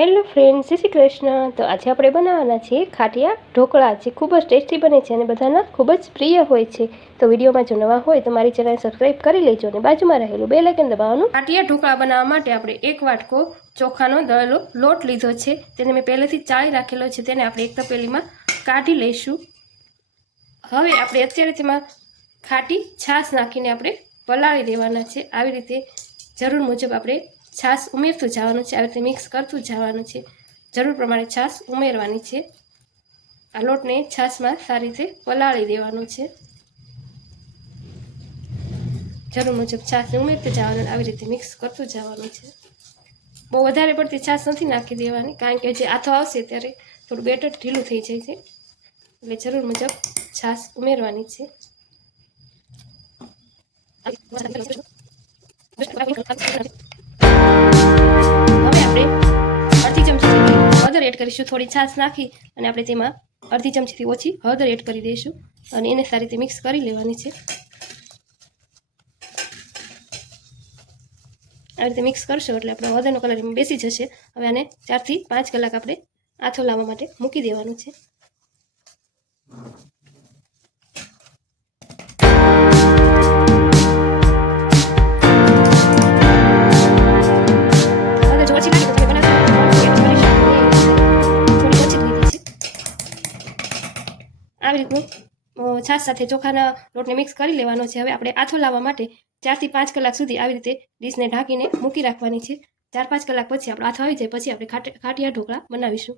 Hello friend Shri Krishna. તો આજે આપણે બનાવવાના છીએ ખાટિયા ઢોકળા, જે ખૂબ જ ટેસ્ટી બને છે અને બધાના ખૂબ જ પ્રિય હોય છે. તો વિડીયોમાં જો નવા હોય, તો મારી ચેનલ સબસ્ક્રાઈબ કરી લેજો અને બાજુમાં રહેલું બે લાઇકન દબાવવાનું. ખાટિયા ઢોકળા બનાવવા માટે આપણે એક વાટકો ચોખાનો દળેલો લોટ લીધો છે. તેને મેં પહેલેથી ચાળી રાખેલો છે. તેને આપણે એક તપેલીમાં કાઢી લઈશું. હવે આપણે અત્યારે તેમાં ખાટી છાશ નાખીને આપણે પલાળી દેવાના છે. આવી રીતે જરૂર મુજબ આપણે છાશ ઉમેરતું જવાનું છે, આવી રીતે મિક્સ કરતું જવાનું છે. જરૂર પ્રમાણે છાશ ઉમેરવાની છે. આ લોટને છાશમાં સારી રીતે પલાળી દેવાનું છે. જરૂર મુજબ છાશને ઉમેરતું જવાનું, આવી રીતે મિક્સ કરતું જવાનું છે. બહુ વધારે પડતી છાશ નથી નાખી દેવાની, કારણ કે જે આથો આવશે ત્યારે થોડું બેટર ઢીલું થઈ જાય છે. એટલે જરૂર મુજબ છાશ ઉમેરવાની છે. હવે કરીશું, થોડી છાશ નાખી અને આપણે તેમાં અડધી ચમચીથી ઓછી હળદર એડ કરી દઈશું અને એને સારી રીતે મિક્સ કરી લેવાની છે. આવી રીતે મિક્સ કરશો એટલે આપણો હળદરનો કલર બેસી જશે. હવે આને ચારથી પાંચ કલાક આપણે આથો લાવવા માટે મૂકી દેવાનું છે. છાશ સાથે ચોખાના લોટને મિક્સ કરી લેવાનો છે. હવે આપણે આથો લાવવા માટે ચારથી પાંચ કલાક સુધી આવી રીતે ડીશને ઢાંકીને મૂકી રાખવાની છે. ચાર પાંચ કલાક પછી આપણો આથો આવી જાય, પછી આપણે ખાટિયા ઢોકળા બનાવીશું.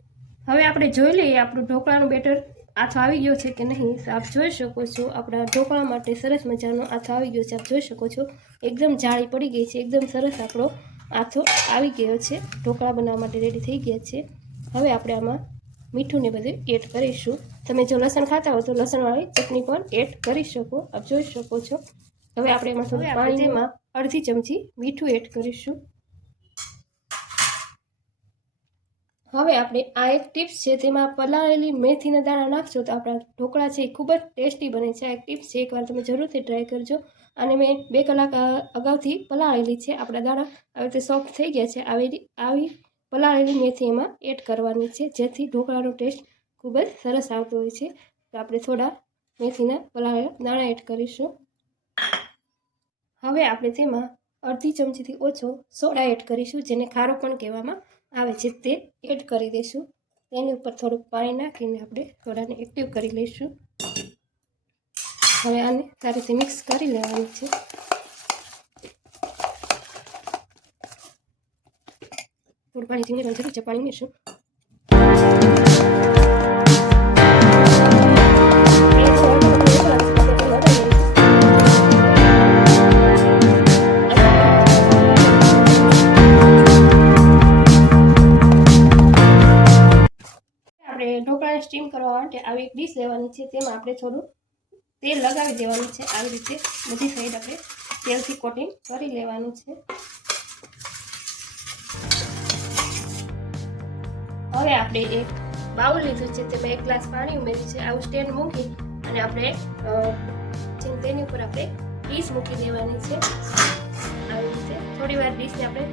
હવે આપણે જોઈ લઈએ આપણું ઢોકળાનું બેટર આથો આવી ગયો છે કે નહીં. આપ જોઈ શકો છો આપણા ઢોકળા માટે સરસ મજાનો આથો આવી ગયો છે. આપ જોઈ શકો છો એકદમ જાળી પડી ગઈ છે. એકદમ સરસ આપણો આથો આવી ગયો છે. ઢોકળા બનાવવા માટે રેડી થઈ ગયા છે. હવે આપણે આમાં મીઠું ને બધું એડ કરીશું. તમે જો લસણ ખાતા હો તો લસણવાળી ચટણી પણ એડ કરી શકો. આપ જોઈ શકો છો. હવે આપણે એમાં થોડું પાણી એમાં અડધી ચમચી મીઠું એડ કરીશું. હવે આપણે આ એક ટિપ્સ છે તેમાં પલાળેલી મેથીના દાણા નાખશો તો આપણા ઢોકળા છે એ ખૂબ જ ટેસ્ટી બને છે. આ એક ટિપ્સ છે એકવાર તમે જરૂરથી ટ્રાય કરજો. અને મેં બે કલાક અગાઉથી પલાળેલી છે. આપણા દાણા આવી રીતે સોફ્ટ થઈ ગયા છે. આવી આવી પલાળેલી મેથી એમાં એડ કરવાની છે. જેથી ઢોકળાનો ટેસ્ટ ખૂબ જ સરસ આવતો હોય છે. તો આપણે થોડા મેથીના પલાળેલા દાણા એડ કરીશું. હવે આપણે તેમાં અડધી ચમચીથી ઓછો સોડા એડ કરીશું, જેને ખારો પણ કહેવામાં આવે છે. તે એડ કરી દઈશું. તેની ઉપર થોડુંક પાણી નાખીને આપણે સોડાને એક્ટિવ કરી લઈશું. હવે આને સારી રીતે મિક્સ કરી લેવાનું છે. થોડું પાણી ઝીંગી જરૂર છે આપણે ઢોકળાને સ્ટીમ કરવા માટે આવી એક ડીશ લેવાની છે. તેમાં આપણે થોડું તેલ લગાવી દેવાનું છે. આવી રીતે બધી સાઈડ આપણે તેલથી કોટિંગ કરી લેવાનું છે. હવે આપણે એક બાઉલ લીધું છે તેમાં એક ગ્લાસ પાણી ઉમેર્યું છે. આવું સ્ટેન્ડ મૂકી અને આપણે તેની ઉપર આપણે ડીશ મૂકી દેવાની છે. આવી રીતે થોડી વાર ડીશને આપણે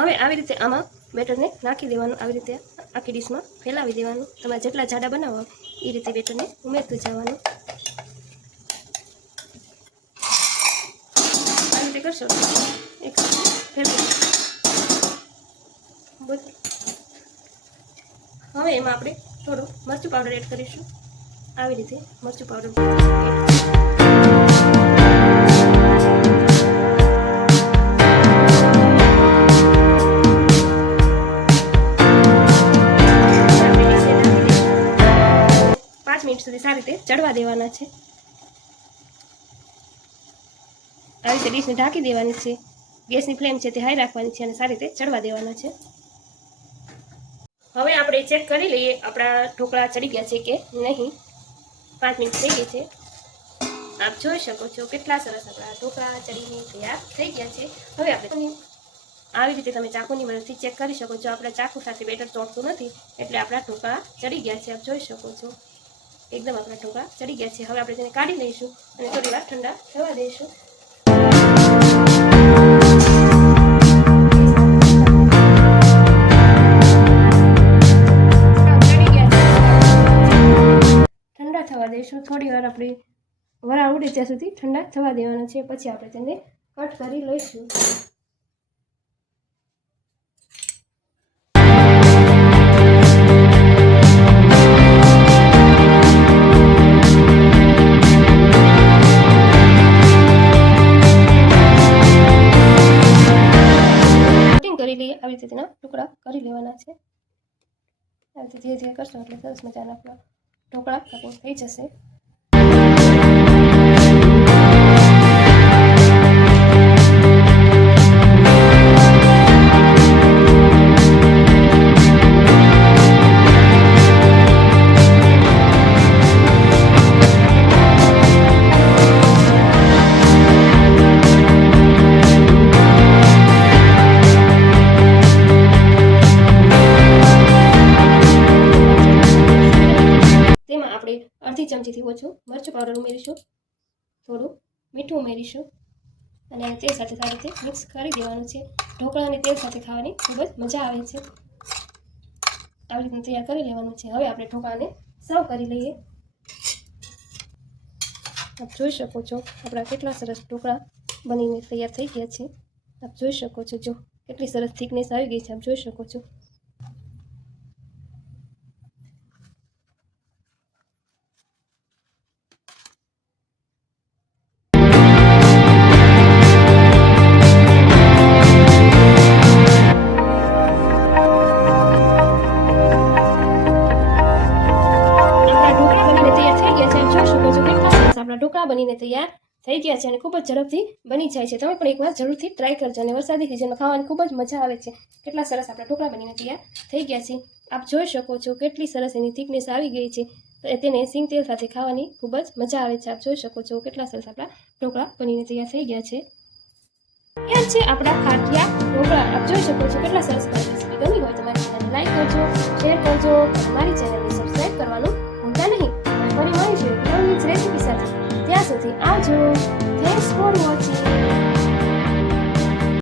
હવે આવી રીતે આમાં બેટરને નાખી દેવાનું. આવી રીતે આખી ડીશમાં ફેલાવી દેવાનું. તમારે જેટલા જાડા બનાવો એ રીતે બેટરને ઉમેરતું જવાનું. આવી રીતે કરશો. હવે એમાં આપણે થોડું મરચું પાવડર એડ કરીશું. આવી રીતે મરચું પાવડર પાંચ મિનિટ સુધી સારી રીતે ચડવા દેવાના છે. આવી રીતે ડીશને ઢાંકી દેવાની છે. ગેસની ફ્લેમ છે તે હાઈ રાખવાની છે અને સારી રીતે ચડવા દેવાના છે. હવે આપણે ચેક કરી લઈએ, આપણા ઢોકળા ચડી ગયા છે કે નહીં. પાંચ મિનિટ થઈ ગઈ છે. આપ જોઈ શકો છો કેટલા સરસ આપણા ઢોકળા ચડીને તૈયાર થઈ ગયા છે. હવે આપણે આવી રીતે તમે ચાકુની મદદથી ચેક કરી શકો છો. આપણા ચાકુ સાથે બેટર ચોટતું નથી, એટલે આપણા ઢોકળા ચડી ગયા છે. આપ જોઈ શકો છો. એકદમ આપણા ઢોકળા ચડી ગયા છે. હવે આપણે તેને કાઢી લઈશું અને થોડી વાર ઠંડા થવા દઈશું. થોડી વાર આપણે વરાળ ઉડે ત્યાં સુધી ઠંડા થવા દેવાના છે. પછી આપણે તેને કટ કરી લઈશું. આવી રીતે ટુકડા કરી લેવાના છે. આવી રીતે ધીરે ધીરે કરશો એટલે સરસ મજાના આપણા ઢોકળા કટિંગ થઈ જશે. ચમચીથી ઓછું મરચું પાવડર ઉમેરીશું, થોડું મીઠું ઉમેરીશું અને તે સાથે સારી રીતે મિક્સ કરી દેવાનું છે. ઢોકળા અને તેલ સાથે ખાવાની ખૂબ જ મજા આવે છે. આવી રીતે તૈયાર કરી લેવાનું છે. હવે આપણે ઢોકળાને સર્વ કરી લઈએ. આપ જોઈ શકો છો આપણા કેટલા સરસ ઢોકળા બનીને તૈયાર થઈ ગયા છે. આપ જોઈ શકો છો જો કેટલી સરસ થિકનેસ આવી ગઈ છે. આપ જોઈ શકો છો તૈયાર થઈ ગયા છે અને ખૂબ જ ઝડપથી બની જાય છે. તમે પણ એકવાર જરૂરથી ટ્રાય કરજો અને વરસાદી સિઝનમાં ખાવાની ખૂબ જ મજા આવે છે. કેટલા સરસ આપણા ઢોકળા બનીને તૈયાર થઈ ગયા છે. આપ જોઈ શકો છો કેટલી સરસ એની થિકનેસ આવી ગઈ છે. તેને સિંગ તેલ સાથે ખાવાની ખૂબ જ મજા આવે છે. આપ જોઈ શકો છો કેટલા સરસ આપણા ઢોકળા બનીને તૈયાર થઈ ગયા છે. યાર છે આપણા ખાટિયા ઢોકળા. આપ જોઈ શકો છો કેટલા સરસ ગમી હોય તમારી મારી ચેનલને લાઈક કરજો શેર કરજો મારી ચેનલને the outdoor. Thanks for watching.